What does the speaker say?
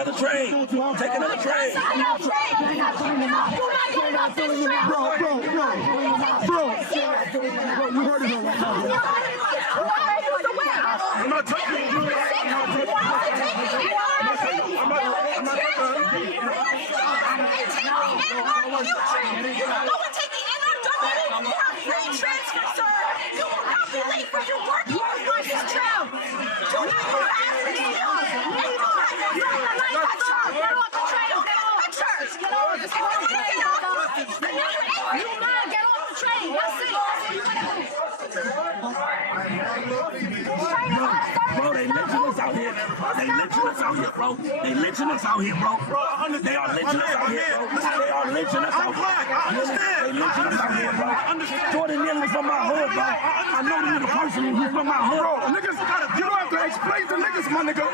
another train. Take another train. Bro, you heard it already. I'm not touching you. Transfer, sir. You will not be late for your work. You will not be trapped. Do not harass me. Get off the train. Get off the church. Get off the train. You mind? Get off the train. That's it. Bro, they lynching us out here. They lynching us out here, bro. They lynching us out here, bro. They are lynching us out here, bro. They are lynching us out here. They lynching us out here, bro. Jordan Neal is from my hood, bro. I know the nigga personally. He's from my hood. Bro, niggas gotta, you don't have to explain to niggas, my nigga.